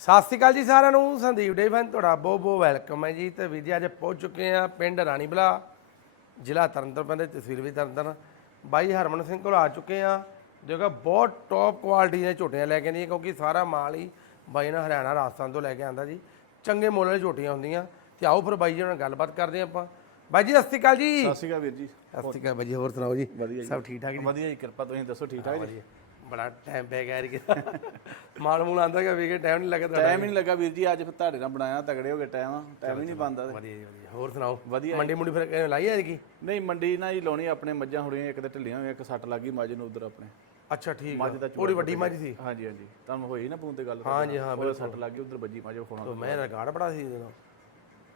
ਸਤਿ ਸ਼੍ਰੀ ਅਕਾਲ ਜੀ ਸਾਰਿਆਂ ਨੂੰ ਸੰਦੀਪ ਡੇ ਫੈਨ ਤੁਹਾਡਾ ਬਹੁਤ ਬਹੁਤ ਵੈਲਕਮ ਹੈ ਜੀ। ਤੇ ਵੀਰ ਅੱਜ ਪਹੁੰਚ ਚੁੱਕੇ ਆ ਪਿੰਡ ਰਾਣੀ ਬਲਾ ਜ਼ਿਲ੍ਹਾ ਤਰਨਤਾਰਨ ਦੇ ਤਸਵੀਰ ਵੀ ਤਰਨਤਾਰਨ। ਬਾਈ ਹਰਮਨ ਸਿੰਘ ਕੋਲ ਆ ਚੁੱਕੇ ਆ ਦੇਖੋ ਬਹੁਤ ਟੌਪ ਕੁਆਲਿਟੀ ਦੀਆਂ ਝੋਟੀਆਂ ਲੈ ਕੇ ਆਉਂਦੀਆਂ ਕਿਉਂਕਿ ਸਾਰਾ ਮਾਲ ਹੀ ਬਾਈ ਨੇ ਹਰਿਆਣਾ ਰਾਜਸਥਾਨ ਤੋਂ ਲੈ ਕੇ ਆਂਦਾ ਜੀ। ਚੰਗੇ ਮੁੱਲ ਵਾਲੀ ਝੋਟੀਆਂ ਹੁੰਦੀਆਂ। ਤੇ ਆਓ ਫਿਰ ਬਾਈ ਜੀ ਨਾਲ ਗੱਲਬਾਤ ਕਰਦੇ ਆਪਾਂ। ਬਾਈ ਜੀ ਸਤਿ ਸ਼੍ਰੀ ਅਕਾਲ ਜੀ। ਸਤਿ ਸ਼੍ਰੀ ਅਕਾਲ ਵੀਰ ਜੀ। ਸਤਿ ਸ਼੍ਰੀ ਅਕਾਲ ਬਾਈ ਜੀ ਹੋਰ ਸੁਣਾਓ ਜੀ? ਵਧੀਆ ਜੀ। ਸਭ ਠੀਕ ਠਾਕ ਜੀ? ਵਧੀਆ ਜੀ ਕਿਰਪਾ ਤੁਸੀਂ ਦੱਸੋ ਠੀਕ ਠਾਕ ਜੀ? ਬੜਾ ਟਾਈਮ ਪੈ ਗਿਆ ਕਿ ਮਾਲ ਮੂਲ ਆਂਦਾ ਕਿ ਵੀ ਟਾਈਮ ਨਹੀਂ ਲੱਗਦਾ ਟਾਈਮ ਹੀ ਨਹੀਂ ਲੱਗਾ ਵੀਰ ਜੀ ਅੱਜ ਫਿਰ ਤੁਹਾਡੇ ਨਾਲ ਬਣਾਇਆ ਤਗੜੇ ਹੋ ਗਏ ਟਾਈਮ ਟਾਈਮ ਹੀ ਨਹੀਂ ਬੰਦਾ ਵਧੀਆ ਜੀ ਵਧੀਆ। ਹੋਰ ਸੁਣਾਓ? ਵਧੀਆ ਮੰਡੀ ਮੁੰਡੀ ਫਿਰ ਲਾਈ ਐ ਕੀ? ਨਹੀਂ ਮੰਡੀ ਨਾ ਹੀ ਲਾਉਣੀ ਆਪਣੇ ਮੱਝਾਂ ਹੁੜੀਆਂ ਇੱਕ ਤੇ ਢਿੱਲੀਆਂ ਹੋਈਆਂ ਇੱਕ ਸੱਟ ਲੱਗੀ ਮੱਝ ਨੂੰ ਉਧਰ ਆਪਣੇ। ਅੱਛਾ ਠੀਕ ਮੱਝ ਦਾ ਆ ਪੂਰੀ ਵੱਡੀ ਮੱਝ ਸੀ? ਹਾਂਜੀ ਹਾਂਜੀ। ਤੁਹਾਨੂੰ ਹੋਈ ਨਾ ਫੋਨ ਤੇ ਗੱਲ ਹਾਂਜੀ, ਹਾਂ, ਬਿਲਕੁਲ। ਸੱਟ ਲੱਗੀ ਉਧਰ ਵੱਜੀ ਮੱਝ ਖੋਣਾ ਤੋ ਮੈਂ ਰਿਕਾਰਡ ਬੜਾ ਸੀ ਜਦੋਂ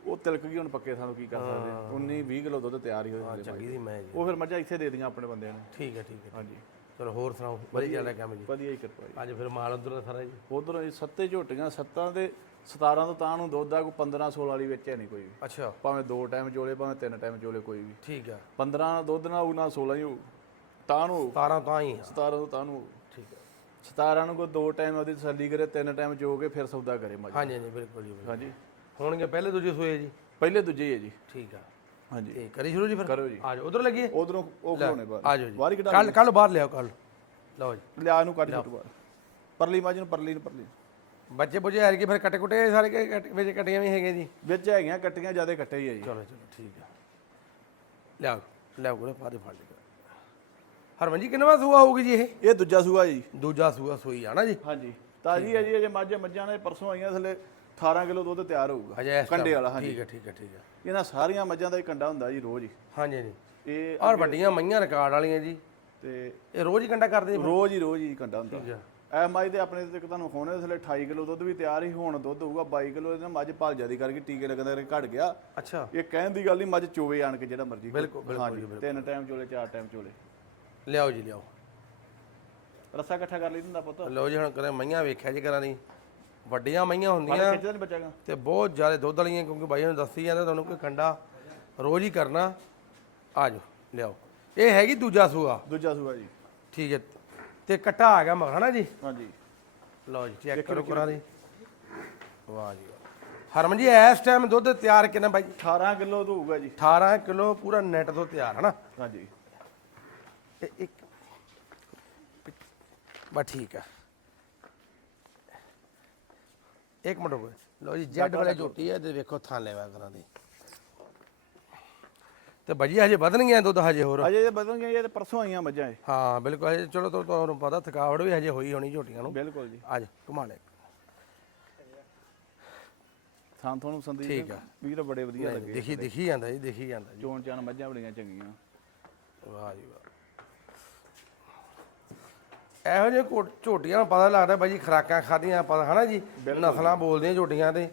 ਉਹ ਤਿਲਕ ਗਈ ਹੁਣ ਪੱਕੇ ਸਾਨੂੰ ਕੀ ਕਰ ਸਕਦੇ? 19 20 ਕਿਲੋ ਦੁੱਧ ਤਿਆਰ ਹੀ ਹੋ ਜਾਂਦੇ ਚੰਗੀ ਸੀ ਮੈਂ ਜੀ। ਉਹ ਫਿਰ ਮੱਝਾਂ ਇੱਥੇ ਦੇ ਦੀਆਂ ਆਪਣੇ ਬੰਦਿਆਂ ਨੇ। ਠੀਕ ਹੈ ਠੀਕ ਹੈ। ਹਾਂਜੀ। ਚਲੋ ਹੋਰ ਸੁਣਾਓ ਵਧੀਆ ਚੱਲ ਰਿਹਾ ਕੰਮ ਜੀ। ਵਧੀਆ ਹੀ ਕਿਰਪਾ ਜੀ। ਅੱਜ ਫਿਰ ਮਾਲ ਉਧਰ ਦਾ ਸਾਰਾ ਜੀ। ਉਧਰੋਂ ਸੱਤੇ ਝੋਟੀਆਂ ਸੱਤਾਂ ਦੇ 17 ਤੋਂ ਤਾਂ ਨੂੰ ਦੁੱਧ ਆ ਕੋਈ 15 16 ਵਾਲੀ ਵਿੱਚ ਹੈ ਨਹੀਂ ਕੋਈ ਵੀ। ਅੱਛਾ। ਭਾਵੇਂ ਦੋ ਟਾਈਮ ਚੋਲੇ ਭਾਵੇਂ ਤਿੰਨ ਟਾਈਮ ਚੋਲੇ ਕੋਈ ਵੀ। ਠੀਕ ਆ। 15 ਨਾਲ ਦੁੱਧ ਨਾ ਹੋਊ ਨਾ 16 ਹੀ ਹੋਊ। ਤਾਂ ਨੂੰ ਹੋਊ। 17 ਤਾਂ ਹੀ ਆ। 17 ਤੋਂ ਤਾਂ ਨੂੰ। ਠੀਕ ਹੈ 17 ਨੂੰ ਕੋਈ ਦੋ ਟਾਈਮ ਉਹਦੀ ਤਸੱਲੀ ਕਰੇ ਤਿੰਨ ਟਾਈਮ ਚੋ ਕੇ ਫਿਰ ਸੌਦਾ ਕਰੇ ਮੱਝ ਹਾਂਜੀ ਹਾਂਜੀ ਬਿਲਕੁਲ ਜੀ। ਹਾਂਜੀ। ਹੋਣਗੇ ਪਹਿਲੇ ਦੂਜੇ ਸੋਏ ਜੀ? ਪਹਿਲੇ ਦੂਜੇ ਹੀ ਹੈ ਜੀ। ਠੀਕ ਆ। ਹਾਂਜੀ। ਤੇ ਕਰੀ ਸ਼ੁਰੂ ਜੀ ਫਿਰ? ਕਰੋ ਜੀ। ਆ ਜਾਓ ਉਧਰ ਲੱਗੀਏ ਉਧਰੋਂ ਉਹ ਖਲੋਣੇ ਬਾਹਰ। ਆ ਜਾਓ ਜੀ। ਬਾਹਰ ਹੀ ਕਢਾ ਕੱਲ ਕੱਲ ਬਾਹਰ ਲਿਆਓ ਕੱਲ ਲਓ ਜੀ। ਲਿਆ ਨੂੰ ਕੱਢ ਛੁੱਟ ਬਾਹਰ। ਪਰਲੀ ਮੱਝ ਨੂੰ ਪਰਲੀ ਨੂੰ ਪਰਲੀ। ਬੱਚੇ ਬੁਝੇ ਆ ਕੇ ਫਿਰ ਕੱਟੇ ਕੁੱਟੇ ਸਾਰੇ ਕਿ ਕੱਟ- ਵਿੱਚ ਕਟੀਆਂ ਵੀ ਹੈਗੇ ਜੀ? ਵਿੱਚ ਹੈਗੀਆਂ ਕੱਟੀਆਂ ਜ਼ਿਆਦਾ ਕੱਟੇ ਹੀ ਆ ਜੀ। ਚਲੋ ਚਲੋ ਠੀਕ ਆ। ਲਿਆਓ ਲਿਆਓ ਕੋਲੇ ਪਾ ਦੇ ਫੜ ਦੇ ਹਰਮਨ ਜੀ ਕਿੰਨਵਾ ਸੂਆ ਹੋਊਗੀ ਜੀ ਇਹ? ਇਹ ਦੂਜਾ ਸੂਆ ਜੀ। ਦੂਜਾ ਸੂਆ ਸੂਈ ਆ ਨਾ ਜੀ? ਹਾਂਜੀ। ਤਾਜੀ ਹੈ ਜੀ ਅਜੇ ਮੱਝ ਮੱਝਾਂ ਨੇ ਪਰਸੋਂ ਆਈਆਂ ਥੱਲੇ। 18 ਕਿਲੋ ਦੁੱਧ ਤਿਆਰ ਹੋਊਗਾ। ਇਸ ਕੰਡੇ ਵਾਲਾ ਹਾਂਜੀ। ਠੀਕ ਹੈ ਠੀਕ ਹੈ ਠੀਕ ਹੈ। ਇਹਨਾਂ ਸਾਰੀਆਂ ਮੱਝਾਂ ਦਾ ਹੀ ਕੰਡਾ ਹੁੰਦਾ ਜੀ ਰੋਜ਼ ਹੀ। ਹਾਂਜੀ ਹਾਂਜੀ। ਇਹ ਔਰ ਵੱਡੀਆਂ ਮਈਆਂ ਰਿਕਾਰਡ ਵਾਲੀਆਂ ਜੀ। ਤੇ ਇਹ ਰੋਜ਼ ਹੀ ਕੰਡਾ ਕਰਦੇ ਜੀ? ਰੋਜ਼ ਹੀ ਰੋਜ਼ ਹੀ ਕੰਡਾ ਹੁੰਦਾ। ਠੀਕ ਆ ਐ ਮੱਝ ਦੇ ਆਪਣੇ ਤੇ ਤੁਹਾਨੂੰ ਹੋਣੇ ਥੱਲੇ 28 ਕਿਲੋ ਦੁੱਧ ਵੀ ਤਿਆਰ ਹੀ ਹੁਣ ਦੁੱਧ ਹੋਊਗਾ 22 ਕਿਲੋ ਇਹਦੇ ਨਾਲ ਮੱਝ ਭਾਲ ਜਿਆਦੀ ਕਰਕੇ ਟੀਕੇ ਲੱਗਦਾ ਕਰਕੇ ਘਟ ਗਿਆ। ਅੱਛਾ। ਇਹ ਕਹਿਣ ਦੀ ਗੱਲ ਨਹੀਂ ਮੱਝ ਚੋਵੇ ਆਣ ਕੇ ਜਿਹੜਾ ਮਰਜ਼ੀ ਬਿਲਕੁਲ, ਬਿਲਕੁਲ ਹਾਂਜੀ ਤਿੰਨ ਟਾਈਮ ਚੋਲੇ ਚਾਰ ਟਾਈਮ ਚੋਲੇ। ਲਿਆਓ ਜੀ ਲਿਆਓ। ਰੱਸਾ ਇਕੱਠਾ ਕਰ ਲਈ ਦਿੰਦਾ ਪੁੱਤ। ਲਓ ਜੀ ਹੁਣ ਕਰੇ ਮਈਆਂ ਵੇਖਿਆ ਜੀ ਕਰਾਂ ਦੀ ਵੱਡੀਆਂ ਮਈਆਂ ਹੁੰਦੀਆਂ। ਖਿੱਚਦਾ ਨਹੀਂ ਬੱਚਾਗਾ ਤੇ ਬਹੁਤ ਜ਼ਿਆਦਾ ਦੁੱਧ ਵਾਲੀਆਂ ਕਿਉਂਕਿ ਬਾਈ ਨੂੰ ਦੱਸੀ ਜਾਂਦਾ ਤੁਹਾਨੂੰ ਕੋਈ ਕੰਡਾ ਰੋਜ਼ ਹੀ ਕਰਨਾ। ਆ ਜਾਓ ਲਿਆਓ। ਇਹ ਹੈਗੀ ਦੂਜਾ ਸੂਆ? ਦੂਜਾ ਸੂਆ ਜੀ। ਠੀਕ ਹੈ। ਤੇ ਕੱਟਾ ਆ ਗਿਆ ਮਗਰ ਹਨਾ ਜੀ? ਹਾਂਜੀ। ਲਓ ਜੀ ਚੈੱਕ ਕਰੋ ਕਰਾਂ ਦੀ। ਵਾਹ ਜੀ। ਹਰਮਨ ਜੀ ਇਸ ਟਾਈਮ ਦੁੱਧ ਤਿਆਰ ਕਿੰਨਾ ਬਾਈ? 18 ਕਿਲੋ ਤੋਂ ਹੋਊਗਾ ਜੀ। 18 ਕਿਲੋ ਪੂਰਾ ਨੈਟ ਤੋਂ ਤਿਆਰ ਹਨਾ? ਹਾਂਜੀ। ਇੱਕ ਬਸ ਠੀਕ ਆ ਇੱਕ ਮਿੰਟ ਰੁਕੋ ਲਓ ਜੀ ਜੈਡ ਵਾਲੇ ਝੋਟੀ ਹੈ ਤੇ ਵੇਖੋ ਥਾਂ ਲੈਵਾ ਕਰਾਂ ਦੀ। ਤੇ ਭਾਜੀ ਹਜੇ ਵਧਣਗੀਆਂ ਦੁੱਧ ਹਜੇ ਹੋਰ? ਅਜੇ ਇਹ ਬਦਲ ਗਏ ਇਹ ਤੇ ਪਰਸੋਂ ਆਈਆਂ ਮੱਝਾਂ ਇਹ। ਹਾਂ ਬਿਲਕੁਲ ਹਜੇ ਚਲੋ ਤੁ- ਤੁਹਾਨੂੰ ਪਤਾ ਥਕਾਵਟ ਵੀ ਹਜੇ ਹੋਈ ਹੋਣੀ ਝੋਟੀਆਂ ਨੂੰ। ਬਿਲਕੁਲ ਜੀ। ਅੱਜ ਘੁਮਾ ਲੈ ਥਾਂ ਤੁਹਾਨੂੰ ਸੰਦੀਪ ਠੀਕ ਆ। ਵੀਰ ਬੜੇ ਵਧੀਆ ਲੱਗੇ ਦਿਖੀ ਦਿਖੀ ਜਾਂਦਾ ਜੀ ਦਿਖੀ ਜਾਂਦਾ ਜੀ। ਚੋਣ ਚਾਣ ਮੱਝਾਂ ਬੜੀਆਂ ਚੰਗੀਆਂ। ਵਾਹ ਜੀ ਵਾਹ। ਇਹੋ ਜਿਹੇ ਕੋ- ਝੋਟੀਆਂ ਨੂੰ ਪਤਾ ਲੱਗਦਾ ਬਾਈ ਜੀ ਖਰਾਕਾਂ ਖਾਧੀਆਂ ਪਤਾ ਹਨਾ ਜੀ? ਨਸਲਾਂ ਬੋਲਦੀਆਂ ਝੋਟੀਆਂ ਤੇ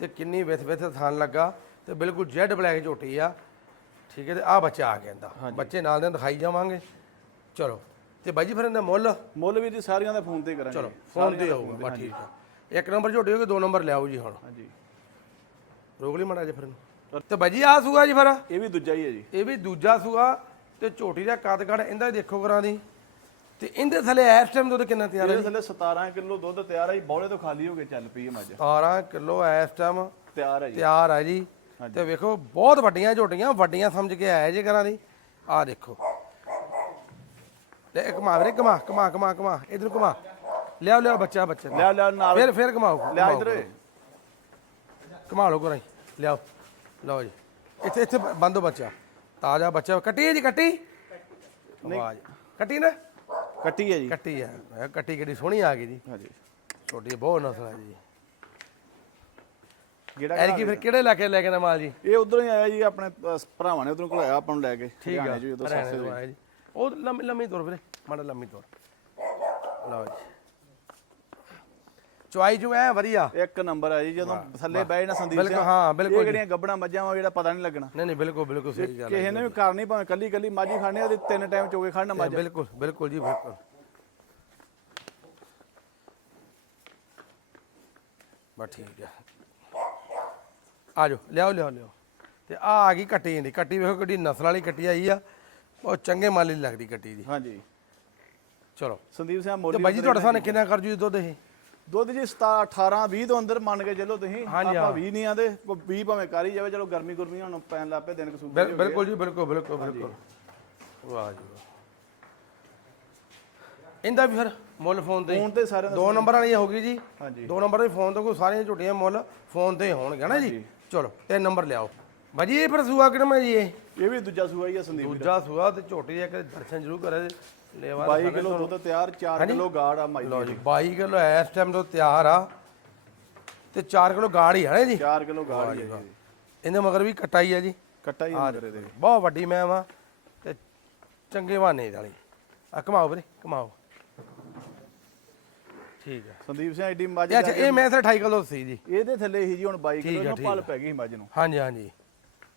ਤੇ ਕਿੰਨੀ ਵਿਥ ਵਿਥ ਥਣ ਲੱਗਾ ਤੇ ਬਿਲਕੁਲ ਜੈਡ ਬਲੈਕ ਝੋਟੀ ਆ। ਠੀਕ ਹੈ ਤੇ ਆ ਬੱਚਾ ਆ ਗਿਆ ਇਹਦਾ। ਬੱਚੇ ਨਾਲ ਦੇ ਦਿਖਾਈ ਜਾਵਾਂਗੇ। ਚਲੋ ਤੇ ਬਾਈ ਜੀ ਫਿਰ ਇਹਦਾ ਮੁੱਲ? ਮੁੱਲ ਵੀ ਜੀ ਸਾਰੀਆਂ ਦਾ ਫੋਨ ਤੇ ਕਰਾਂਗੇ। ਚਲੋ ਫੋਨ ਤੇ ਆਊਗਾ ਬਸ ਠੀਕ ਆ ਇੱਕ ਨੰਬਰ ਝੋਟੀ ਹੋਗੇ ਦੋ ਨੰਬਰ ਲਿਆਓ ਜੀ ਹੁਣ। ਹਾਂਜੀ। ਰੋਕ ਲਈ ਮੜਾ ਜੇ ਫਿਰ ਇਹਨੂੰ। ਤੇ ਬਾਈ ਜੀ ਆ ਸੂਆ ਜੀ ਫਿਰ? ਇਹ ਵੀ ਦੂਜਾ ਹੀ ਹੈ ਜੀ। ਇਹ ਵੀ ਦੂਜਾ ਸੂਆ ਤੇ ਝੋਟੀ ਦਾ ਕੱਦ ਕੱਦ ਇਹਦਾ ਹੀ ਦੇਖੋ ਕਰਾਂ ਦੀ। ਤੇ ਇਹਦੇ ਥੱਲੇ ਇਸ ਟਾਈਮ ਦੁੱਧ ਕਿੰਨਾ ਤਿਆਰ ਹੈ ਇਹਦੇ ਥੱਲੇ 17 ਕਿਲੋ ਦੁੱਧ ਤਿਆਰ ਹੈ ਜੀ ਬੌਲੇ ਤੋਂ ਖਾਲੀ ਹੋ ਕੇ ਚੱਲ ਪਈ ਹੈ ਮੱਝ। 17 ਕਿਲੋ ਇਸ ਟਾਈਮ ਤਿਆਰ ਹੈ ਜੀ। ਤਿਆਰ ਹੈ ਜੀ। ਤੇ ਵੇਖੋ ਬਹੁਤ ਵੱਡੀਆਂ ਝੋਟੀਆਂ ਵੱਡੀਆਂ ਸਮਝ ਕੇ ਆਇਆ ਜੇ ਕਰਾਂ ਦੀ। ਆਹ ਦੇਖੋ। ਲੈ ਇੱਕ ਘੁਮਾ ਵੀਰੇ ਘੁਮਾ ਘੁਮਾ ਘੁਮਾ ਘੁਮਾ। ਇਧਰ ਘੁਮਾ। ਲਿਆਓ ਲਿਆਓ ਬੱਚਾ ਬੱਚਾ। ਲਿਆ ਲਿਆ ਨਾਲ ਫਿਰ ਫਿਰ ਘੁਮਾਓ ਲਿਆ ਇਧਰ। ਘੁਮਾ ਲਓ ਕਰਾਂ ਲਿਆਓ। ਲਓ ਜੀ। ਇੱਥੇ ਇੱਥੇ ਬੰਦੋ ਬੱਚਾ। ਤਾਜ਼ਾ ਬੱਚਾ। ਕੱਟੀ ਹੈ ਜੀ ਕੱਟੀ? ਕੱਟੀ ਨਾ। ਕੱਟੀ ਹੈ ਜੀ। ਕੱਟੀ ਹੈ। ਮੈਂ ਕਿਹਾ ਕੱਟੀ ਕਿੱਡੀ ਸੋਹਣੀ ਆ ਗਈ ਜੀ। ਹਾਂਜੀ। ਛੋਟੀ ਬਹੁਤ ਨਸਲ ਹੈ ਜੀ। ਜਿਹੜਾ ਐਰਕੀ ਫਿਰ ਕਿਹੜੇ ਇਲਾਕੇ ਲੈ ਕੇ ਨਾ ਮਾਲ ਜੀ? ਇਹ ਉਧਰੋਂ ਹੀ ਆਇਆ ਜੀ ਆਪਣੇ ਅਹ, ਭਰਾਵਾਂ ਨੇ ਉਧਰੋਂ ਕੋਲ ਆਇਆ ਆਪਾਂ ਨੂੰ ਲੈ ਕੇ। ਠੀਕ ਆ। ਹਰਿਆਣੇ ਜੀ ਉਦੋਂ ਹਰਿਆਣੇ ਸਸਤੇ ਤੋਂ ਦੇ ਆਇਆ ਜੀ। ਉਹ ਲੰਮੀ ਲੰਮੀ ਤੁਰ ਵੀਰੇ ਮਾੜਾ ਲੰਮੀ ਤੁਰ। ਲਓ ਜੀ। ਚੁਆਈ ਜੋ ਐ ਵਧੀਆ। ਇੱਕ ਨੰਬਰ ਹੈ ਜੀ ਜਦੋਂ ਥੱਲੇ ਬਹਿ ਨਾ ਸੰਦੀਪ ਬਿਲਕੁਲ, ਹਾਂ, ਬਿਲਕੁਲ ਇਹ ਕਿਹੜੀਆਂ ਗੱਬਣਾ ਮੱਝਾਂ ਵਾ ਜਿਹੜਾ ਪਤਾ ਨਹੀਂ ਲੱਗਣਾ। ਨਹੀਂ ਨਹੀਂ ਬਿਲਕੁਲ ਬਿਲਕੁਲ ਸਹੀ ਗੱਲ ਹੈ ਕਿਸੇ ਨੇ ਵੀ ਕਰਨੀ ਭਾਵੇਂ ਕੱਲੀ ਕੱਲੀ ਮਾਝੀ ਖਾਣੀ ਉਹਦੇ ਤਿੰਨ ਟਾਈਮ ਚੋਕੇ ਖੜਨਾ ਮੱਝ। ਬਿਲਕੁਲ ਬਿਲਕੁਲ ਜੀ ਬਿਲਕੁਲ। ਬਸ ਠੀਕ ਹੈ। ਆ ਜਾਓ ਲਿਆਓ ਲਿਆਓ ਲਿਆਓ। ਤੇ ਆ ਆ ਗਈ ਕੱਟੀ ਦੀ ਕੱਟੀ ਵੇਖੋ ਕਿੱਡੀ ਨਸਲ ਵਾਲੀ ਕੱਟੀ ਆਈ ਆ। ਉਹ ਚੰਗੇ ਮਾਲੀ ਲੱਗਦੀ ਕੱਟੀ ਦੀ। ਹਾਂਜੀ। ਚਲੋ। ਸੰਦੀਪ ਸਿੰਘ ਤੇ ਮੋਲੀ ਬਾਈ ਜੀ ਤੁਹਾਡੇ ਸਾਹਮਣੇ ਕਿੰਨਾ ਕਰ ਜੂ ਦੁੱਧ ਇਹ? ਦੁੱਧ ਜੀ 17 18 20 ਤੋਂ ਅੰਦਰ ਮੰਨ ਕੇ ਚੱਲੋ ਤੁਸੀਂ। ਹਾਂਜੀ, ਆਪਾਂ ਹਾਂ। 20 ਨਹੀਂ ਆਂਦੇ 20 ਭਾਵੇਂ ਕਰ ਹੀ ਜਾਵੇ ਚਲੋ ਗਰਮੀ ਗੁਰਮੀ ਹੁਣ ਪੈਣ ਲੱਗ ਪਏ ਦਿਨ ਕਸੂਬੇ ਬਿਲ- ਬਿਲਕੁਲ ਜੀ ਬਿਲਕੁਲ ਬਿਲਕੁਲ ਬਿਲਕੁਲ। ਵਾਹ ਜੀ ਵਾਹ। ਇਹਦਾ ਵੀ ਫਿਰ ਮੁੱਲ ਫੋਨ ਤੇ ਹੀ? ਫੋਨ ਤੇ ਸਾਰਿਆਂ ਦਾ ਦੋ ਨੰਬਰ ਵਾਲੀ ਹੋ ਗਈ ਜੀ। ਹਾਂਜੀ। ਦੋ ਨੰਬਰ ਦੇ ਫੋਨ ਤੋਂ ਕੋਈ ਸਾਰੀਆਂ ਝੋਟੀਆਂ ਮੁੱਲ ਫੋਨ ਤੇ ਹੀ ਹੋਣਗੇ ਨਾ ਜੀ। ਚਲੋ ਤਿੰਨ ਨੰਬਰ ਲਿਆਓ। ਬਾਜੀ ਇਹ ਫਿਰ ਸੂਆ ਕਿਹੜਾ ਜੀ ਇਹ? ਇਹ ਵੀ ਦੂਜਾ ਸੂਆ ਹੀ ਆ ਸੰਦੀਪ ਦੂਜਾ ਸੂਆ ਤੇ ਝੋਟੀ ਇੱਕ ਦਰਸ਼ਨ ਜ਼ਰੂਰ ਕਰੇ। ਲੈਵਾ 22 ਕਿਲੋ ਦੁੱਧ ਤਿਆਰ 4 ਕਿਲੋ ਗਾੜ ਆ ਮਾਈ ਲਓ ਜੀ 22 ਕਿਲੋ ਇਸ ਟਾਈਮ ਤੋਂ ਤਿਆਰ ਆ ਤੇ 4 ਕਿਲੋ ਗਾੜ ਹੀ ਆ ਨਾ ਜੀ 4 ਕਿਲੋ ਗਾੜ ਹੀ ਆ ਜੀ ਇਹਦੇ। ਮਗਰ ਵੀ ਕਟਾਈ ਆ ਜੀ? ਅੰਦਰ ਇਹਦੇ। ਬਹੁਤ ਵੱਡੀ ਮੈਂ ਵਾ ਤੇ ਚੰਗੇ ਬਹਾਨੇ ਵਾਲੀ ਆ ਕਮਾਓ ਵੀਰੇ ਕਮਾਓ ਠੀਕ ਹੈ ਸੰਦੀਪ ਸਿੰਘ ਐਡੀ ਮੱਝ ਅੱਛਾ ਇਹ ਮੈਂ ਤਾਂ 28 ਕਿਲੋ ਸੀ ਜੀ। ਇਹਦੇ ਥੱਲੇ ਹੀ ਜੀ ਹੁਣ 22 ਕਿਲੋ ਆ, ਨੂੰ ਪਲ ਪੈ ਗਈ ਮੱਝ ਨੂੰ। ਹਾਂਜੀ ਹਾਂਜੀ।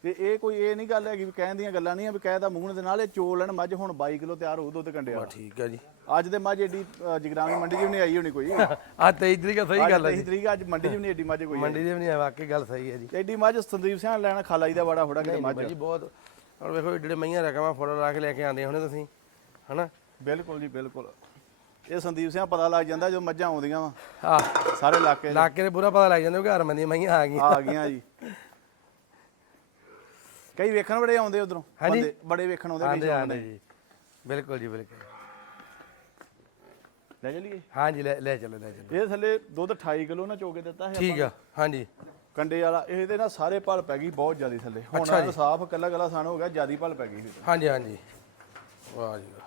ਤੇ ਇਹ ਕੋਈ ਇਹ ਨਹੀਂ ਗੱਲ ਹੈਗੀ ਵੀ ਕਹਿਣ ਦੀਆਂ ਗੱਲਾਂ ਨਹੀਂ ਆ ਵੀ ਕਹਿਦਾ ਮੂੰਹ ਦੇ ਨਾਲ ਇਹ ਚੋਲ ਲੈਣ ਮੱਝ ਹੁਣ 22 ਕਿਲੋ ਤਿਆਰ ਹੋਊ ਦੁੱਧ ਕੰਡੇ ਵਾਲਾ ਠੀਕ ਹੈ ਜੀ। ਅੱਜ ਦੇ ਮੱਝ ਏਡੀ ਅ, ਜਗਰਾਵੀ ਮੰਡੀ 'ਚ ਵੀ ਨਹੀਂ ਆਈ ਹੋਣੀ ਕੋਈ। ਆ 23 ਤਰੀਕ ਆ, ਸਹੀ ਗੱਲ ਹੈ ਅੱਜ 23 ਤਰੀਕ ਆ, ਅੱਜ ਮੰਡੀ 'ਚ ਵੀ ਨਹੀਂ ਏਡੀ ਮੱਝ ਕੋਈ ਮੰਡੀ ਦੇ ਵੀ ਨਹੀਂ ਆ, ਵਾਕਈ ਗੱਲ ਸਹੀ ਹੈ ਜੀ। ਏਡੀ ਮੱਝ ਸੰਦੀਪ ਸਿੰਘ ਲੈਣਾ ਖਾਲਾਈ ਦਾ ਬੜਾ ਥੋੜਾ ਕਿਤੇ ਮੱਝ। ਭਾਜੀ ਬਹੁਤ ਹੁਣ ਵੇਖੋ ਜਿਹੜੇ ਮਈਆਂ ਰਕਮਾਂ ਫੋਟੋ ਲਾ ਕੇ ਲੈ ਕੇ ਆਉਂਦੇ ਹੋਣੇ ਤੁਸੀਂ ਹਨਾ? ਬਿਲਕੁਲ ਜੀ ਬਿਲਕੁਲ। ਇਹ ਸੰਦੀਪ ਸਿੰਘ ਪਤਾ ਲੱਗ ਜਾਂਦਾ ਜਦੋਂ ਮੱਝਾਂ ਆਉਂਦੀਆਂ ਵਾ। ਆ ਸਾਰੇ ਇਲਾਕੇ 'ਚ ਇਲਾਕੇ ਦੇ ਪੂਰਾ ਪਤਾ ਲੱਗ ਜਾਂਦਾ ਕਿ ਹਰਮਨ ਦੀਆਂ ਮਈਆਂ ਆ ਗਈਆਂ। ਆ ਗਈਆਂ ਜੀ। ਕਈ ਵੇਖਣ ਬੜੇ ਆਉਂਦੇ ਉਧਰੋਂ ਹਾਂਜੀ? ਬੰਦੇ ਬੜੇ ਵੇਖਣ ਆਉਂਦੇ ਕਈ ਆਂਦੇ ਸ਼ੌਕ ਆਂਦੇ ਨੇ। ਜੀ। ਬਿਲਕੁਲ ਜੀ ਬਿਲਕੁਲ। ਲੈ ਚਲੀਏ? ਹਾਂਜੀ ਲੈ ਲੈ ਚੱਲੋ ਲੈ ਚੱਲੋ। ਇਹ ਥੱਲੇ ਦੁੱਧ 28 ਕਿਲੋ ਨਾ ਚੋਕੇ ਦਿੱਤਾ ਹੈ ਠੀਕ ਆ ਹਾਂਜੀ। ਕੰਡੇ ਵਾਲਾ ਇਹਦੇ ਨਾਲ ਸਾਰੇ ਭਲ ਪੈ ਗਈ ਬਹੁਤ ਜ਼ਿਆਦੀ ਥੱਲੇ। ਹੁਣ ਅੱਛਾ ਜੀ। ਸਾਫ਼ ਕੱਲਾ ਕੱਲਾ ਸਣ ਹੋ ਗਿਆ ਜ਼ਿਆਦੀ ਭਲ ਪੈ ਗਈ ਇਹਦੇ। ਹਾਂਜੀ ਹਾਂਜੀ। ਵਾਹ ਜੀ ਵਾਹ।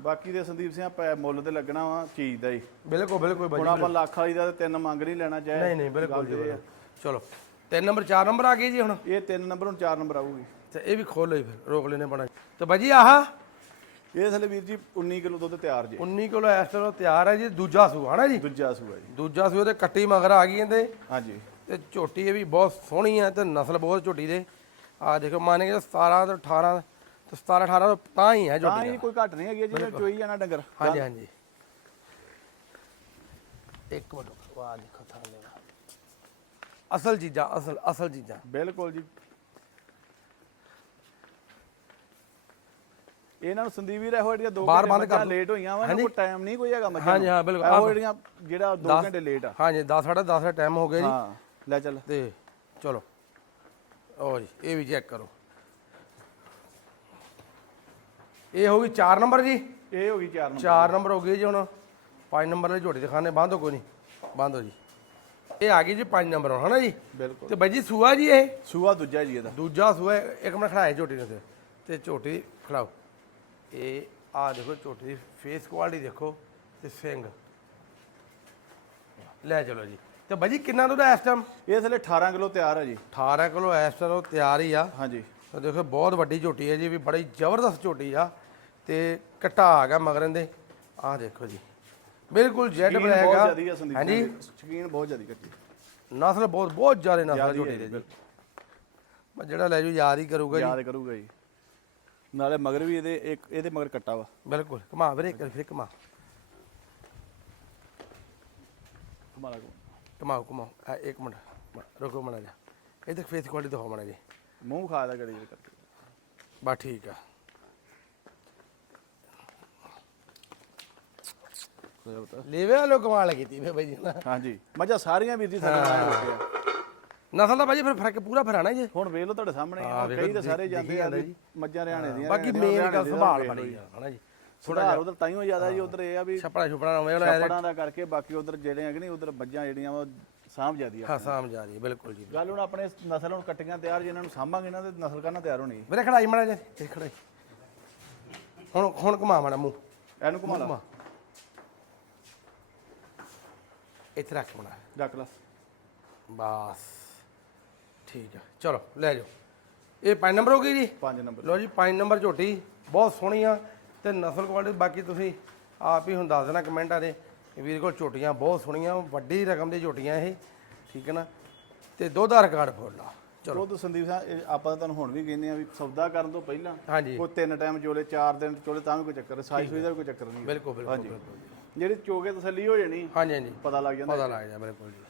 ਬਾਕੀ ਦੇ ਸੰਦੀਪ ਸਿੰਘ ਪੈ ਮੁੱਲ ਤੇ ਲੱਗਣਾ ਵਾ ਚੀਜ਼ ਦਾ ਹੀ। ਬਿਲਕੁਲ ਬਿਲਕੁਲ ਹੁਣ ਬਾਜੀ ਆਪਾਂ ਲੱਖ ਵਾਲੀ ਦਾ ਤੇ ਤਿੰਨ ਮੰਗ ਨਹੀਂ ਲੈਣਾ ਚਾਹੇ ਨਹੀਂ ਨਹੀਂ ਬਿਲਕੁਲ ਜੀ ਗੱਲ ਇਹ ਆ। ਬਿਲਕੁਲ। ਚਲੋ। ਤਿੰਨ ਨੰਬਰ ਚਾਰ ਨੰਬਰ ਆ ਗਏ ਜੀ ਹੁਣ? ਇਹ ਤਿੰਨ ਨੰਬਰ ਹੁਣ ਚਾਰ ਨੰਬਰ ਆਊਗੀ। ਤੇ ਇਹ ਵੀ ਖੋਲ ਲਈ ਫਿਰ ਰੋਕ ਲੈਨੇ ਬਣਾ ਤੇ ਬਾਜੀ ਆਹ? ਇਹ ਥੱਲੇ ਵੀਰ ਜੀ 19 ਕਿਲੋ ਦੁੱਧ ਤਿਆਰ ਜੀ। 19 ਕਿਲੋ ਇਸ ਤਰ੍ਹਾਂ ਤਿਆਰ ਹੈ ਜੀ ਦੂਜਾ ਸੂਆ ਹਨਾ ਜੀ? ਦੂਜਾ ਸੂਆ ਜੀ। ਦੂਜਾ ਸੂਆ ਤੇ ਕੱਟੀ ਮਗਰ ਆ ਗਈ ਇਹਦੇ ਹਾਂਜੀ। ਤੇ ਝੋਟੀ ਇਹ ਵੀ ਬਹੁਤ ਸੋਹਣੀ ਹੈ ਤੇ ਨਸਲ ਬਹੁਤ ਝੋਟੀ ਦੇ। ਆ ਦੇਖੋ ਮੰਨ ਕੇ 17 ਤੋਂ 18 ਤੇ 17 18 ਤੋਂ ਤਾਂ ਹੀ ਹੈ ਤਾਂ ਝੋਟੀ ਹੀ ਕੋਈ ਘੱਟ ਨਹੀਂ ਹੈਗੀ ਜੀ ਚੋਈ ਜਾਣਾ ਡੰਗਰ। ਹਾਂਜੀ ਹਾਂਜੀ। ਇੱਕ ਮਿੰਟ ਵਾਹ ਦੇਖੋ ਥਾਲੇ। ਅਸਲ ਚੀਜ਼ਾਂ ਅਸਲ ਅਸਲ ਚੀਜ਼ਾਂ। ਬਿਲਕੁਲ ਜੀ। ਇਹਨਾਂ ਨੂੰ ਸੰਦੀਪ ਵੀਰ ਇਹੋ ਜਿਹੜੀਆਂ 2 ਬਾਹਰ ਬੰਦ ਕਰ ਦਿਓ। ਲੇਟ ਹੋਈਆਂ ਵਾ ਨਾ ਹਾਂਜੀ। ਕੋਈ ਟਾਈਮ ਨਹੀਂ ਕੋਈ ਹੈਗਾ ਮੱਝਾਂ ਹਾਂਜੀ, ਨੂੰ। ਹਾਂ, ਬਿਲਕੁਲ। ਇਹੋ ਆਹ- ਜਿਹੜੀਆਂ ਜਿਹੜਾ 2 ਦਸ- ਘੰਟੇ ਲੇਟ ਆ। ਹਾਂਜੀ 10 10:30 ਦਾ ਟਾਈਮ ਹੋ ਗਿਆ ਜੀ। ਹਾਂ ਲੈ ਚੱਲ। ਤੇ ਚਲੋ। ਉਹ ਜੀ ਇਹ ਵੀ ਚੈੱਕ ਕਰੋ। ਇਹ ਹੋ ਗਈ 4 ਨੰਬਰ ਜੀ। ਇਹ ਹੋ ਗਈ 4 ਨੰਬਰ। 4 ਨੰਬਰ ਹੋ ਗਈ ਜੀ ਹੁਣ। 5 ਨੰਬਰ ਵਾਲੀ ਝੋਟੀ ਦਿਖਾਣੇ ਬੰਦ ਹੋ ਕੋਈ ਨਹੀਂ ਬੰਦ ਹੋ ਜੀ। ਇਹ ਆ ਗਈ ਜੀ 5 ਨੰਬਰ ਹੁਣ ਹਨਾ ਜੀ? ਬਿਲਕੁਲ। ਤੇ ਬਾਈ ਜੀ ਸੂਆ ਜੀ ਇਹ? ਸੂਆ ਦੂਜਾ ਜੀ ਇਹਦਾ। ਦੂਜਾ ਸੂਆ ਹੈ, ਇੱਕ ਮਿੰਟ ਖੜਾਏ ਝੋਟੀ ਨੂੰ ਤੇ ਤੇ ਝੋਟੀ ਖੜਾਓ। ਇਹ ਆ ਦੇਖੋ ਝੋਟੀ ਦੀ ਫੇਸ ਕੁਆਲਿਟੀ ਦੇਖੋ ਤੇ ਸਿੰਗ ਲੈ ਚਲੋ ਜੀ। ਤੇ ਬਾਈ ਜੀ ਕਿੰਨਾ ਦੁੱਧ ਹੈ ਇਸ ਟਾਈਮ ਇਹ ਥੱਲੇ 18 ਕਿਲੋ ਤਿਆਰ ਹੈ ਜੀ। 18 ਕਿਲੋ ਇਸ ਟਾਈਮ ਉਹ ਤਿਆਰ ਹੀ ਆ। ਹਾਂਜੀ। ਤੇ ਦੇਖੋ ਬਹੁਤ ਵੱਡੀ ਝੋਟੀ ਹੈ ਜੀ ਵੀ ਬੜੀ ਜ਼ਬਰਦਸਤ ਝੋਟੀ ਆ। ਤੇ ਕਟਾ ਆ ਗਿਆ ਮਗਰਨ ਦੇ ਆ ਦੇਖੋ ਜੀ। ਬਿਲਕੁਲ ਜੈਡ ਸ਼ਕੀਨ ਬਲੈਕ ਬਹੁਤ ਆ। ਜ਼ਿਆਦੀ ਆ ਸੰਦੀਪ ਹਾਂਜੀ। ਸ਼ਕੀਨ ਬਹੁਤ ਜ਼ਿਆਦੀ ਕੱਟੀ ਨਸਲ ਬਹੁਤ ਬਹੁਤ ਜ਼ਿਆਦਾ ਨਸਲ ਝੋਟੀ ਦੇ ਜੀ, ਮੈਂ ਜਿਹੜਾ ਲੈ ਜੂ ਯਾਦ ਹੀ ਕਰੂਗਾ ਜੀ। ਯਾਦ ਕਰੂਗਾ ਜੀ। ਨਾਲੇ ਮਗਰ ਵੀ ਇਹਦੇ ਇੱਕ ਇਹਦੇ ਮਗਰ ਕੱਟਾ ਵਾ। ਬਿਲਕੁਲ। ਘੁਮਾ ਵੀਰੇ ਇੱਕ ਵਾਰੀ ਫਿਰ ਘੁਮਾ। ਹਮਾਰਾ ਕੋਲ ਘੁਮਾਓ ਘੁਮਾਓ। ਆ ਇੱਕ ਮਿੰਟ ਮ- ਰੁਕੋ ਮੜਾ ਜਾ ਇਹ ਫੇਸ ਕੁਆਲਿਟੀ ਦਿਖਾਓ ਮੜਾ ਜੀ ਮੂੰਹ ਖਾ ਦਾ ਗੜੀ ਕਰਕੇ। ਬਸ ਠੀਕ ਆ। ਕੋਈ ਬਤਾ ਲੇਵੇ ਵਾਲੋ ਕਮਾਲ ਕੀਤੀ ਵੇ ਬਾਈ ਜੀ ਨਾ ਹਾਂਜੀ। ਮੱਝਾਂ ਸਾਰੀਆਂ ਵੀਰ ਜੀ ਸਾਡੇ ਨਾਲ ਹੋ। ਗਿਆ ਨਸਲ ਦਾ ਬਾਈ ਫਿਰ ਫ਼ਰਕ ਪੂਰਾ ਫਰਾਣਾ ਜੀ। ਹੁਣ ਵੇਖ ਲਓ ਤੁਹਾਡੇ ਸਾਹਮਣੇ। ਆ ਕਈ ਤਾਂ ਸਾਰੇ ਜਾਂਦੇ ਆ ਜੀ। ਮੱਝਾਂ ਹਰਿਆਣੇ ਦੀਆਂ ਬਾਕੀ ਹਰਿਆਣੇ ਮੇਨ ਗੱਲ ਸੰਭਾਲ ਬਣੀ ਆ ਹਨਾ ਜੀ। ਸੁਧਾਰ ਉਧਰ ਤਾਈਓ ਜ਼ਿਆਦਾ ਜੀ ਉਧਰ ਇਹ ਆ ਵੀ ਛਪੜਾ ਛੁਪੜਾ ਹੋਵੇ ਉਹਨਾਂ ਛੱਪੜਾਂ ਦਾ ਕਰਕੇ ਬਾਕੀ ਉਧਰ ਜਿਹੜੇ ਹੈਗੇ ਨਹੀਂ ਉਧਰ ਮੱਝਾਂ ਜਿਹੜੀਆਂ ਵਾ ਸਾਂਭ ਜਿਆਦੀ ਆ ਹਾਂ ਸਾਮ ਜਾ ਰਹੀ ਹੈ, ਬਿਲਕੁਲ ਜੀ। ਗੱਲ ਹੁਣ ਆਪਣੇ ਨਸਲ ਹੁਣ ਕੱਟੀਆਂ ਤਿਆਰ ਜੇ ਇਹਨਾਂ ਨੂੰ ਸਾਂਭਾਂਗੇ ਇਹਨਾਂ ਦੇ ਨਸਲ ਕਰਨਾ ਤਿਆਰ ਹੋਣੀ। ਵੀਰੇ ਖੜਾਈ ਮੜਾ ਜੀ ਇਹ ਖੜਾਈ। ਹੁਣ ਹੁਣ ਘੁਮਾ ਮੜਾ ਮੂੰਹ। ਇਹਨੂੰ ਘੁਮਾ ਲਾ ਘੁਮਾ ਇੱਥੇ ਰੱਖ ਮੜਾ ਰੱਖ ਲਾ। ਬਸ। ਠੀਕ ਆ। ਚਲੋ ਲੈ ਜਾਓ। ਇਹ 5 ਨੰਬਰ ਹੋ ਗਈ ਜੀ? 5 ਨੰਬਰ। ਲੋ ਜੀ 5 ਨੰਬਰ ਝੋਟੀ। ਬਹੁਤ ਸੋਹਣੀ ਆ ਤੇ ਨਸਲ ਕੁਆਲਿਟੀ ਬਾਕੀ ਤੁਸੀਂ ਆਪ ਹੀ ਹੁਣ ਦੱਸ ਦੇਣਾ ਕਮੈਂਟਾਂ ਦੇ। ਵੀਰ ਕੋਲ ਝੋਟੀਆਂ ਬਹੁਤ ਸੋਹਣੀਆਂ ਵੱਡੀ ਰਕਮ ਦੀ ਝੋਟੀਆਂ ਇਹ। ਠੀਕ ਹੈ ਨਾ? ਤੇ ਦੁੱਧ ਦਾ ਰਿਕਾਰਡ ਫੋਲਾ ਚਲੋ। ਦੁੱਧ ਸੰਦੀਪ ਸਾਹਿਬ ਆਪਾਂ ਤਾਂ ਤੁਹਾਨੂੰ ਹੁਣ ਵੀ ਕਹਿੰਦੇ ਆ ਵੀ ਸੌਦਾ ਕਰਨ ਤੋਂ ਪਹਿਲਾਂ ਹਾਂਜੀ। ਕੋਈ ਤਿੰਨ ਟਾਈਮ ਚੋਲੇ ਚਾਰ ਦਿਨ ਚੋਲੇ ਤਾਂ ਵੀ ਕੋਈ ਚੱਕਰ ਸਾਈ ਸੂਈ ਦਾ ਵੀ ਕੋਈ ਚੱਕਰ ਨਹੀਂ ਬਿਲਕੁਲ ਬਿਲਕੁਲ ਹਾਂਜੀ। ਬਿਲਕੁਲ। ਜਿਹੜੀ ਚੋਗੇ ਤਸੱਲੀ ਹੋ ਜਾਣੀ ਹਾਂਜੀ ਹਾਂਜੀ। ਪਤਾ ਲੱਗ ਜਾਂਦਾ। ਪਤਾ ਲੱਗ ਜਾ ਬਿਲਕੁਲ ਜੀ।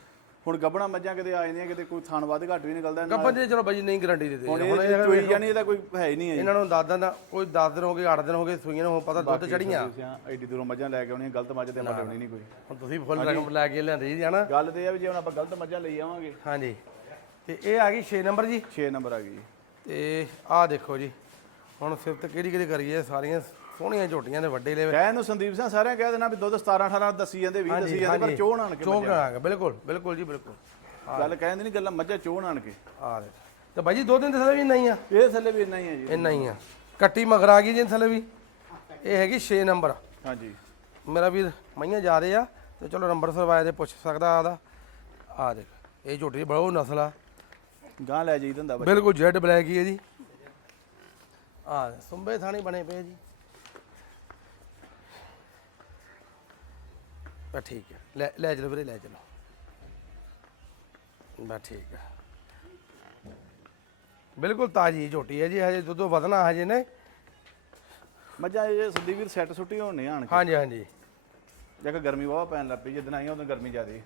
ਹੁਣ ਗੱਬਣਾ ਮੱਝਾਂ ਕਿਤੇ ਆ ਜਾਂਦੀਆਂ ਕਿਤੇ ਕੋਈ ਥਣ ਵੱਧ ਘੱਟ ਵੀ ਨਿਕਲਦਾ। ਗੱਪਨ ਜੀ ਚਲੋ ਬਾਈ ਨਹੀਂ ਗਰੰਟੀ ਦੇ ਦੇ ਹੁਣ ਇਹ ਚੋਈ ਜਾਣੀ ਇਹਦਾ ਕੋਈ ਹੈ ਹੀ ਨਹੀਂ ਹੈ ਇਹਨਾਂ ਨੂੰ ਦਸ ਦਿਨ ਦਾ ਕੋਈ 10 ਦਿਨ ਹੋ ਗਏ 8 ਦਿਨ ਹੋ ਗਏ ਸੂਈਆਂ ਨੂੰ ਪਤਾ ਦੁੱਧ ਚੜੀਆਂ ਐਡੀ ਦੂਰੋਂ ਮੱਝਾਂ ਲੈ ਕੇ ਆਉਣੀਆਂ ਗਲਤ ਮੱਝ ਤੇ ਮਟਾਉਣੀ ਨਹੀਂ ਕੋਈ। ਹੁਣ ਤੁਸੀਂ ਫੁੱਲ ਰਕਮ ਲੈ ਕੇ ਲਿਆਂਦੇ ਜੀ ਹਨਾ? ਗੱਲ ਤੇ ਆ ਵੀ ਜੇ ਹੁਣ ਆਪਾਂ ਗਲਤ ਮੱਝਾਂ ਲਈ ਆਵਾਂਗੇ। ਹਾਂਜੀ। ਤੇ ਇਹ ਆ ਗਈ 6 ਨੰਬਰ ਜੀ। 6 ਨੰਬਰ ਆ ਗਈ। ਤੇ ਆਹ ਦੇਖੋ ਜੀ ਹੁਣ ਸਿਫਤ ਕਿਹੜੀ ਕਿਹੜੀ ਕਰੀਏ ਸਾਰੀਆਂ ਸੋਹਣੀਆਂ ਝੋਟੀਆਂ ਦੇ ਵੱਡੇ ਲੈ ਕਹਿਣ ਨੂੰ ਸੰਦੀਪ ਸਿੰਘ ਸਾਰਿਆਂ ਕਹਿ ਦੇਣਾ ਵੀ ਦੁੱਧ 17 18 ਦੱਸੀ ਜਾਂਦੇ 20 ਦੱਸੀ ਜਾਂਦੇ ਪਰ ਚੋਣ ਆਣ ਕੇ ਚੋਣ ਕਰਾਂਗੇ ਬਿਲਕੁਲ ਬਿਲਕੁਲ ਜੀ ਬਿਲਕੁਲ। ਗੱਲ ਕਹਿੰਦੇ ਨਹੀਂ ਗੱਲਾਂ ਮੱਝਾਂ ਚੋਣ ਆਣ ਕੇ। ਆ ਦੇ ਤੇ ਬਾਈ ਜੀ ਦੋ ਦਿਨ ਦੇ ਥੱਲੇ ਵੀ ਨਹੀਂ ਆ। ਇਹ ਥੱਲੇ ਵੀ ਇੰਨਾ ਹੀ ਹੈ ਜੀ। ਇੰਨਾ ਹੀ ਆ। ਕੱਟੀ ਮਗਰ ਆ ਗਈ ਜੀ ਥੱਲੇ ਵੀ। ਇਹ ਹੈਗੀ 6 ਨੰਬਰ। ਹਾਂਜੀ। ਮੇਰਾ ਵੀਰ ਮਈਆਂ ਜਾ ਰਹੇ ਆ ਤੇ ਚਲੋ ਨੰਬਰ ਸਰਵਾਇਆ ਦੇ ਪੁੱਛ ਸਕਦਾ ਆਦਾ। ਆ ਦੇਖ ਇਹ ਝੋਟੀ ਬੜੋ ਨਸਲ ਆ। ਗਾਂ ਲੈ ਜਾਈ ਹੁੰਦਾ ਬਿਲਕੁਲ ਜੈਡ ਬਲੈਕ ਹੀ ਹੈ ਜੀ। ਆ ਸੁੰਬੇ ਥਾਣੀ ਬਣੇ ਪਏ ਜੀ। ਬਸ ਠੀਕ ਹੈ। ਲੈ ਲੈ ਚਲੋ ਵੀਰੇ ਲੈ ਚਲੋ। ਬਸ ਠੀਕ ਹੈ। ਬਿਲਕੁਲ ਤਾਜੀ ਝੋਟੀ ਹੈ ਜੀ ਹਜੇ ਦੁੱਧੋਂ ਵਧਣਾ ਹਜੇ ਨੇ ਮੱਝਾਂ ਇਹ ਸੰਦੀਪ ਵੀਰ ਸੈੱਟ ਸੁੱਟੀ ਹੋਣੇ ਆਣ ਕੇ। ਹਾਂਜੀ ਹਾਂਜੀ। ਜੇ ਕਿ ਗਰਮੀ ਵਾਵਾ ਪੈਣ ਲੱਗ ਪਈ ਜਦੋਂ ਆਈਆਂ ਉਦੋਂ ਗਰਮੀ ਜ਼ਿਆਦੀ।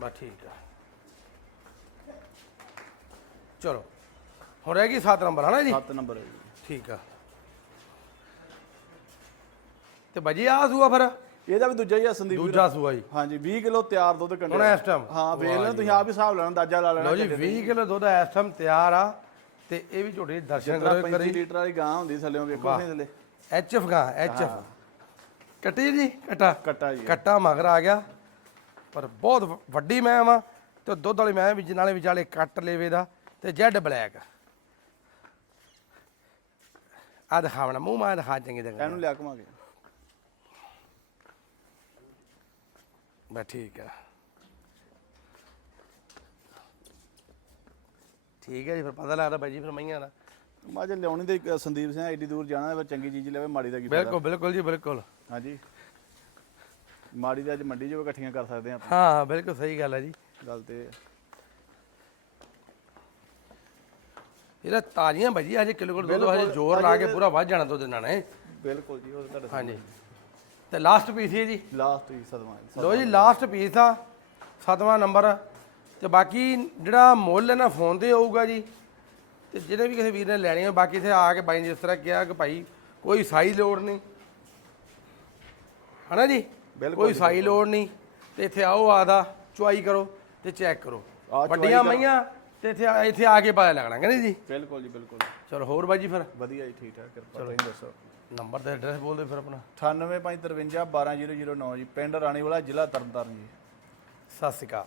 ਬਸ ਠੀਕ ਹੈ। ਚਲੋ ਹੁਣ ਰਹਿ ਗਈ 7 ਨੰਬਰ ਹਨਾ ਜੀ? 7 ਨੰਬਰ ਹੈ ਜੀ। ਠੀਕ ਆ। ਤੇ ਬਾਜੀ ਆ ਸੂਆ ਫਿਰ? ਇਹਦਾ ਵੀ ਦੂਜਾ ਹੀ ਆ ਸੰਦੀਪ ਵੀਰ। ਦੂਜਾ ਸੂਆ ਜੀ। ਹਾਂਜੀ 20 ਕਿਲੋ ਤਿਆਰ ਦੁੱਧ ਕੰਡੇ ਹੁਣ ਇਸ time? ਹਾਂ ਵੇਖ ਲੈਣਾ ਤੁਸੀਂ ਆਪ ਹੀ ਹਿਸਾਬ ਲੈਣਾ ਅੰਦਾਜ਼ਾ ਲਾ ਲੈਣਾ ਲਓ ਜੀ 20 ਕਿਲੋ ਦੁੱਧ ਇਸ ਟਾਈਮ ਤਿਆਰ ਆ ਤੇ ਇਹ ਵੀ ਝੋਟੀ ਦੇ ਦਰਸ਼ਨ ਜਿੱਦਾਂ ਕਰੋ 35 ਲੀਟਰ ਵਾਲੀ ਗਾਂ ਹੁੰਦੀ ਥੱਲੇੋਂ ਵੇਖੋ ਤੁਸੀਂ ਥੱਲੇ। ਐਚ ਐਫ ਗਾ ਐਚ ਐਫ। ਕੱਟੀ ਜੀ? ਕਟਾ। ਕੱਟਾ ਜੀ। ਕੱਟਾ ਮਗਰ ਆ ਗਿਆ। ਪਰ ਬਹੁਤ ਵ- ਵੱਡੀ ਮੈਂ ਵਾ ਤੇ ਦੁੱਧ ਵਾਲੀ ਮੈਂ ਵੀ ਨਾਲੇ ਵਿਚਾਲੇ ਕੱਟ ਲੇਵੇ ਦਾ ਤੇ ਜੈਡ ਬਲੈਕ। ਆ ਦਿਖਾਵਣਾ ਮੂੰਹ ਮਾਂ ਦਿਖਾ ਚੰਗੀ ਇਹਨੂੰ ਲਿਆ ਕਮਾਂਗੇ ਬਸ ਠੀਕ ਆ। ਠੀਕ ਹੈ ਜੀ ਫਿਰ ਪਤਾ ਲੱਗਦਾ ਬਾਈ ਜੀ ਫਿਰ ਮਈਆਂ ਦਾ ਮਾਜੇ ਲਿਆਉਣੀ ਤੇ ਇੱਕ ਸੰਦੀਪ ਸਿੰਘ ਐਡੀ ਦੂਰ ਜਾਣਾ ਤੇ ਚੰਗੀ ਚੀਜ਼ ਲਵੇ ਮਾੜੀ ਦਾ ਕੀ ਫਾਇਦਾ? ਬਿਲਕੁਲ ਬਿਲਕੁਲ ਜੀ ਬਿਲਕੁਲ। ਹਾਂਜੀ। ਮਾੜੀ ਦਾ ਅੱਜ ਮੰਡੀ 'ਚ ਵੀ ਇਕੱਠੀਆਂ ਕਰ ਸਕਦੇ ਆਪਾਂ। ਹਾਂ ਹਾਂ ਬਿਲਕੁਲ ਸਹੀ ਗੱਲ ਹੈ ਜੀ। ਗੱਲ ਤੇ ਇਹ ਆ। ਇਹਦਾ ਤਾਜ਼ੀਆਂ ਭਾਜੀ ਹਜੇ ਕਿਲੋ ਕਿਲੋ ਦੁੱਧ ਹਜੇ ਜ਼ੋਰ ਲਾ ਕੇ ਪੂਰਾ ਵੱਧ ਜਾਣਾ ਦੁੱਧ ਇਹਨਾਂ ਨੇ। ਬਿਲਕੁਲ ਜੀ ਉਹ ਤੁਹਾਡਾ ਹਾਂਜੀ। ਤੇ ਲਾਸਟ ਪੀਸ ਹੈ ਜੀ। ਲਾਸਟ ਹੀ ਸਦਮਾ ਹੈ। ਲੋ ਜੀ ਲਾਸਟ ਪੀਸ ਆ ਸਤਵਾਂ ਨੰਬਰ ਤੇ ਬਾਕੀ ਜਿਹੜਾ ਮੁੱਲ ਹੈ ਨਾ ਫੋਨ ਤੇ ਹੋਊਗਾ ਜੀ ਤੇ ਜਿਹੜੇ ਵੀ ਕਿਸੇ ਵੀਰ ਨੇ ਲੈਣੀ ਹੋ ਬਾਕੀ ਇੱਥੇ ਆ ਕੇ ਬਾਈ ਨੇ ਜਿਸ ਤਰ੍ਹਾਂ ਕਿਹਾ ਕਿ ਭਾਈ ਕੋਈ ਸਾਈ ਲੋੜ ਨਹੀਂ। ਹਨਾ ਜੀ? ਬਿਲਕੁਲ ਕੋਈ ਸਾਈ ਲੋੜ ਨਹੀਂ। ਤੇ ਇੱਥੇ ਆਓ ਆਦਾ ਚੁਆਈ ਕਰੋ ਤੇ ਚੈੱਕ ਕਰੋ। ਚੁਆਈ ਵੱਡੀਆਂ ਕਰੋ। ਮਈਆਂ ਤੇ ਇੱਥੇ ਆ- ਇੱਥੇ ਆ ਕੇ ਪਤਾ ਲੱਗਣਾ ਕਹਿੰਦੇ ਜੀ? ਬਿਲਕੁਲ ਜੀ ਬਿਲਕੁਲ। ਚਲੋ ਹੋਰ ਬਾਈ ਜੀ ਫਿਰ। ਵਧੀਆ ਜੀ ਠੀਕ ਠਾਕ ਕਿਰਪਾ ਤੁਸੀਂ ਦੱਸੋ। ਨੰਬਰ ਤੇ ਐਡਰੈਸ ਬੋਲ ਦਿਓ ਫਿਰ ਆਪਣਾ। 9853 12009 ਜੀ ਪਿੰਡ ਰਾਣੀਵਾਲਾ ਜ਼ਿਲ੍ਹਾ ਤਰਨਤਾਰਨ ਜੀ। ਸਤਿ ਸ਼੍ਰੀ ਅਕਾਲ।